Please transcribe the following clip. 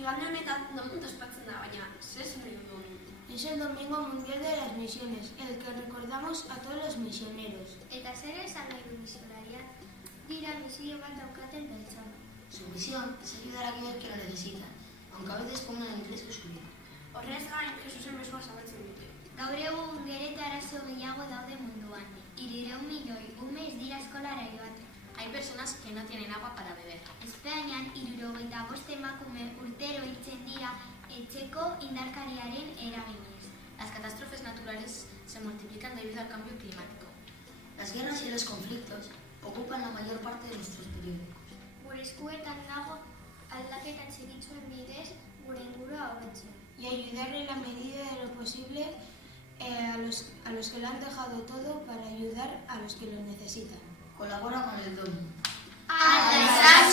Igande honetan mundu ospatzen da, baina zer esan nahi du hori? Es el Domingo Mundial de las Misiones, en el que recordamos a todos los misioneros. Eta zer esan nahi du misionaria? Dira misio bat daukaten pertsona. Su misión es ayudar a aquellos que lo necesitan, aunque a veces pongan en riesgo su vida. Horrez gain, Jesusen mesua zabaltzen dute. Gaur egun gero eta arazo gehiago daude munduan. 300 milioi ume ez dira eskolara joaten. Hay personas que no tienen agua para beber. Espainian 75 emakume urtero hiltzen dira etxeko indarkariaren eraginez. Las catástrofes naturales se multiplican debido al cambio climático. Las guerras y los conflictos ocupan la mayor parte de nuestros periódicos. Gure eskuetan dago aldaketa txikitzuen bidez gure ingurua hobetzen. Y ayudar en la medida de lo posible a los que lo han dejado todo para ayudar a los que lo necesitan. Colabora con el DOM. Hasta